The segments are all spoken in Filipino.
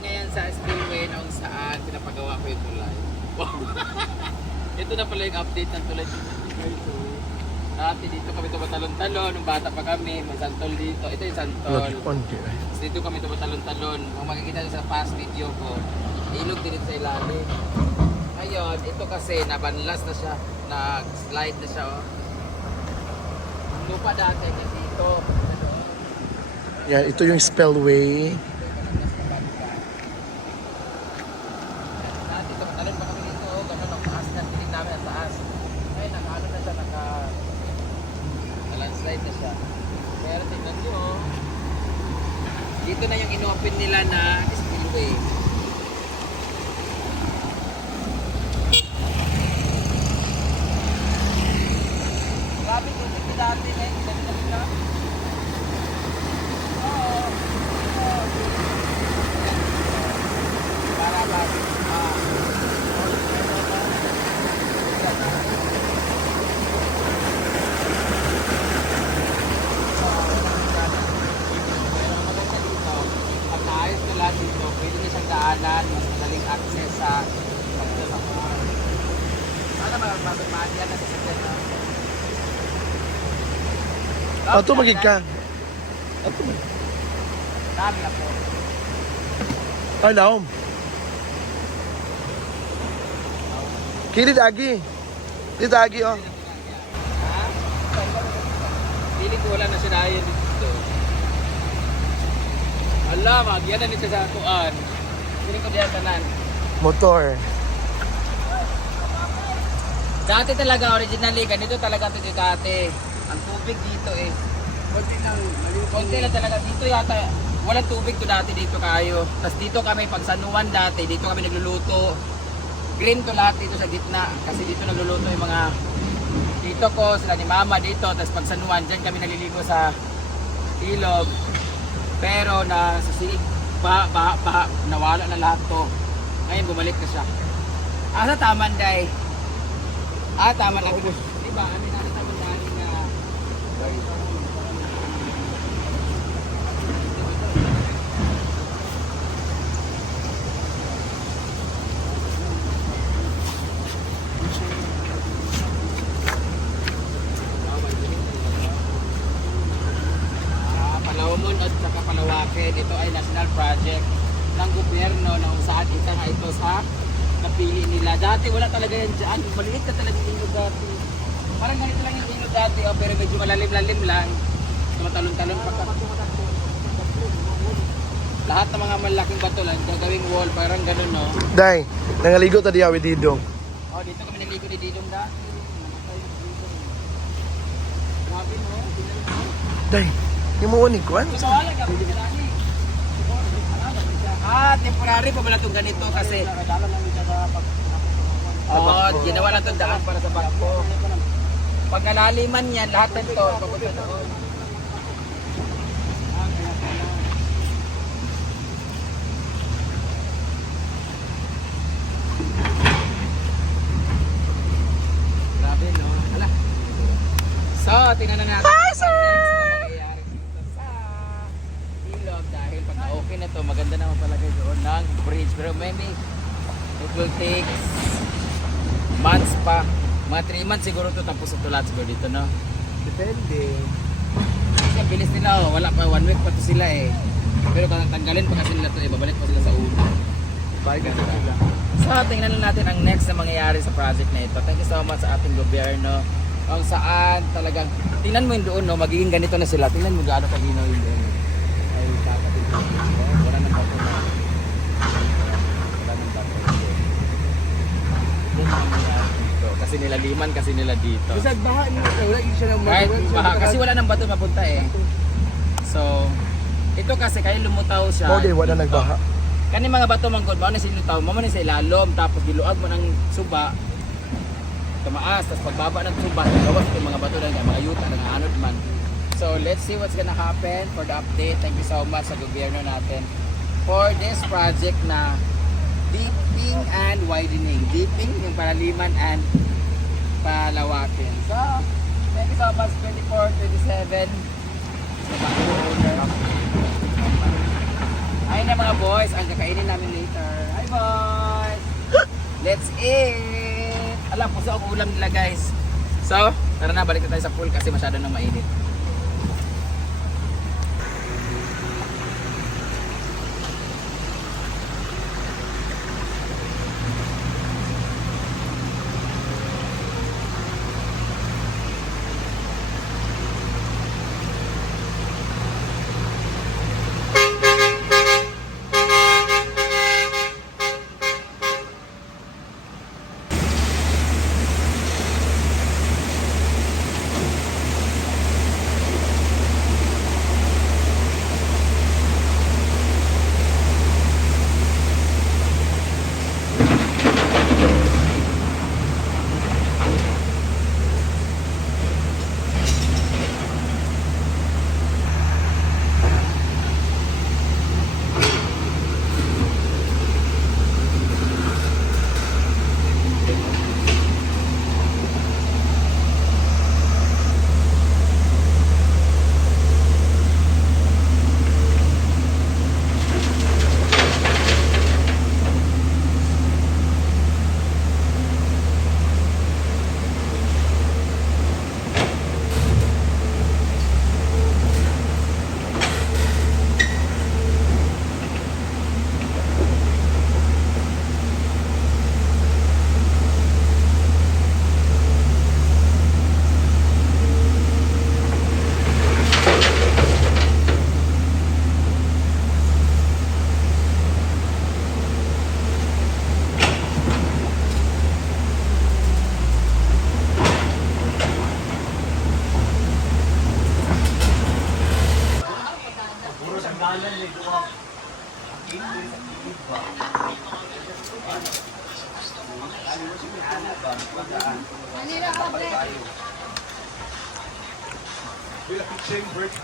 ngayon sa Spillway na kung saan pinapagawa ko yung tulay. Wow! Ito na pala yung update ng tulay. Dati dito kami tumatalon-talon, nung bata pa kami, may santol dito. Ito yung santol. Tapos dito kami tumatalon-talon. Kung makikita nyo sa past video ko, ilog din ito sa ilalim. Ngayon, ito kasi nabanlas na siya, nag-slide na siya. Oh. Ang lupa dati dito. Yan, ito yung spillway. Dati tumatalon pa kami dito, gano'n ang taas na, tingin namin ang taas. Ngayon, nakaano na siya, naka-landslide na siya. Pero tingnan nyo, oh. Dito na yung inopen nila na spillway. Grabe yung ito dati na yung ganda nila. Oo. Para ba? Pagkaayos na lahat dito, pwede na siyang daanan, mas madaling access sa pagkakasama. Sana magpapagmaan yan na sa sakyan na. Ato magig ka. Dami na po. Ay, laom. Kili dagi. Di dagi, oh. Ha? Feeling ko wala na siya dahil dito. Ala, magyan na niya sa kuan. Feeling ko diyan tanan. Motor. Dati talaga, originally, ganito talaga ito dati. Ang tubig dito eh. Konti lang talaga. Dito yata, walang tubig to dati dito kayo. Tapos dito kami, pag sanuan dati, dito kami nagluluto. Green to lahat dito sa gitna. Kasi dito nagluluto yung mga tito ko, sila ni mama dito. Tapos pag sanuan, dyan kami naliligo sa ilog. Pero na sa sinig, nawala na lahat to. Ngayon bumalik na siya. Asa taman day? Tama lang. Diba? Ano na natin dahil na Palawamon at saka Palawakin. Ito ay national project ng gobyerno na kung saan isa nga ito sa napili nila. Dati wala talaga yan dyan. Maliit na talaga yung ilog dati. Parang ganito lang yung ilog dati, oh, pero medyo malalim-lalim lang. Tumatalon-talon pa ka. Lahat ng mga malaking bato lang, gagawing wall, parang ganun, no? Day, nangaligo ta diya with Didong. Oh, dito kami naligo ni Didong dati. Grabe, no? Day, di mo unig kuan? Sumawala ka, pwede ka dani. Temporary pa pala itong ganito kasi ginawa na itong daan para sa barko. Pag nalaliman yan, lahat ng ito, papunta doon. Grabe, no? Hala. So, tingnan na natin. Hi, sir! Dahil pag okay na to, maganda naman palagay doon ng bridge. Pero maybe it will take months pa. Mga 3 months siguro to tapos ito lahat siguro dito, no? Depende. Kasi ang bilis nila, oh. Wala pa, 1 week pa to sila eh. Pero kung tanggalin pa kasi nila to, babalik pa sila sa una. Balik na sila. So, tingnan na natin ang next na mangyayari sa project na ito. Thank you so much sa ating gobyerno. Kung saan talagang, tingnan mo yung doon, no? Magiging ganito na sila. Tingnan mo gaano kaginaw yung doon. Wala nang bato na. Wala nang bato dito. Kasi nilaliman kasi nila dito. Bisag baha niyo, wala siya ng Kahit baha, kasi wala nang bato mapunta eh. So, ito kasi kaya lumutaw siya. Mo day wala nagbaha. Kani mga bato manggod, mao na sinutaw, mao na sa ilalom, tapos giluag mo ng suba. Tumaas, tapos pagbaba ng suba, gawas yung mga bato na mga yuta ng anod man. So let's see what's gonna happen for the update. Thank you so much sa gobyerno natin for this project na deeping and widening. Deeping yung palaliman and palawakin. So, thank you so much 24, 27. So, bago owner. Ayun na mga boys, ang kakainin namin later. Hi boys! Let's eat! Alam, puso ang ulam nila guys. So, tara na, balik na tayo sa pool kasi masyado nang mainit.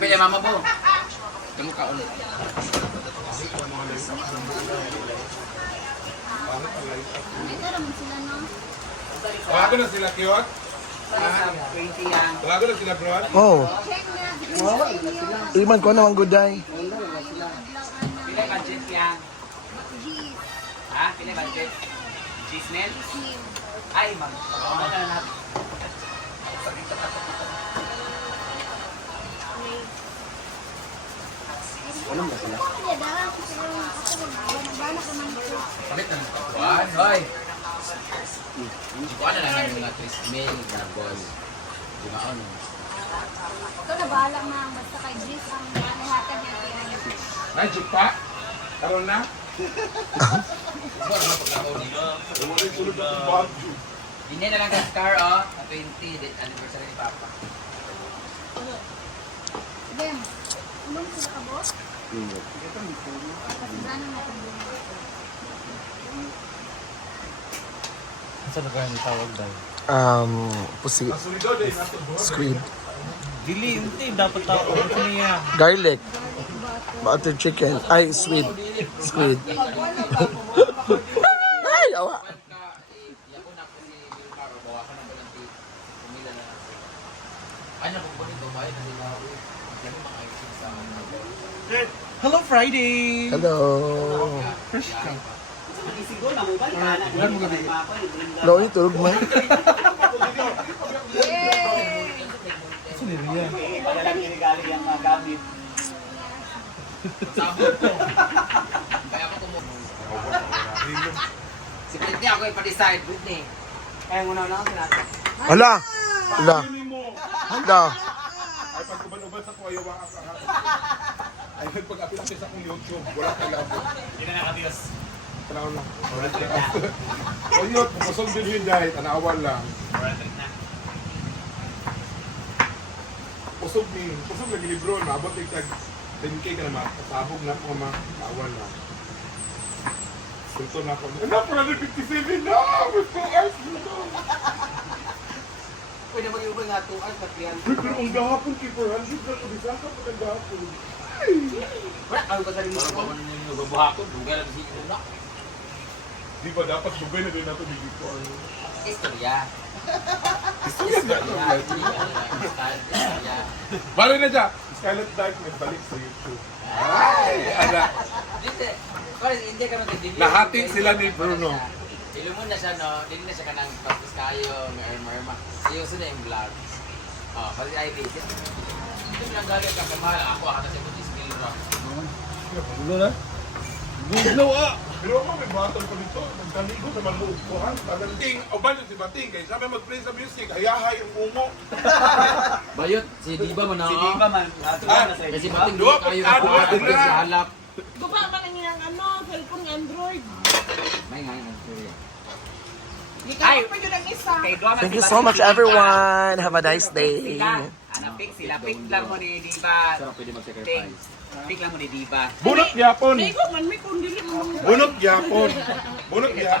Pwede mama po. Kamu ka ulit. Bago na sila, Kiyot? 20 yan. Bago na sila, bro? Oh. Iman ko naman good day. Pila budget yan? Ha? Pila budget? Gisnel? Ay, ma'am. Ano na natin? Palit na ng kapuan. Hoy! Kuha na lang yung mga 3 mil na ball. Di ba ano? Ito na bahala mga basta kay Jis ang nanihatag niya kaya Magic pa? Karoon na? Hindi na lang car oh. 20 date anniversary ni Papa. Bem, umang sila ka boss? Kasagana na kung Saan na kaya tawag dahil? Pusi. Sulido din nato, bro. Squid. Dili, hindi. Dapat tawag. Ano niya? Garlic. Butter chicken. Ay, sweet. Squid. Ay, awa. Hello, Friday! Hello. Fresh ka. Loy, tulog man. Saan nila yan? Kaya ako si Britney ako ipa-decide, Britney. Kaya muna lang natin. Hala. Hala. Hala. Ay, pagkuban-uban sa kuwayo, waka ka. Ay, nagpag-apil ako sa akong YouTube. Wala ka lang. Hindi na nakadiyos. Tanaw lang. O yun, pupusog din yun dahil tanawan lang. Pusog lagi libro, naabot yung tag 10K ka naman, kasabog na mga tanawan lang. Sulto na ako. Ano, 457 na! With 2 hours na! Pwede mag-iubay nga 2 hours, Pero ang gahapon kay 400 na, bisa ka pa ang gahapon. wala, ano ba sa rin mo? Ano yung nababuhakot? Dugay lang si Ito na. Di ba dapat dugay na din nato ni before? Istorya. Balik na siya! Scarlet Dark, may balik sa YouTube. Ay! Ala! Dito, hindi ka nag-deliver. Lahati sila ni Bruno. Ilumon na siya, no? Hindi na siya kanang paspas kayo, merma. Seryoso na yung vlog. Oh, kasi ay di. Ito lang galing ka kamahal. Ako, ako na siya kung skill rock. Gulo na. Gulo ah. Pero ako may battle ko dito. Nagkaligo naman mo upuhan. Ting, o ba si Bating? Kaya sabi mag-play sa music. Hayahay yung umo. Bayot, si Diba mo na. Si Diba man. Kasi bating Dua, kayo pagkado, ako, ano na? sa halap. Guba man ang iyang cellphone Android. May nga, sorry. Ay, pa yun ang isa. Thank you so much, everyone. Have a nice day. Sila, pick lang mo ni Diba. Sarap pwede mag-sacrifice. Pick lang mo ni Diba. Bunot yapon. May ko man, may kundili mo. Bunot yapon. Bunot yapon.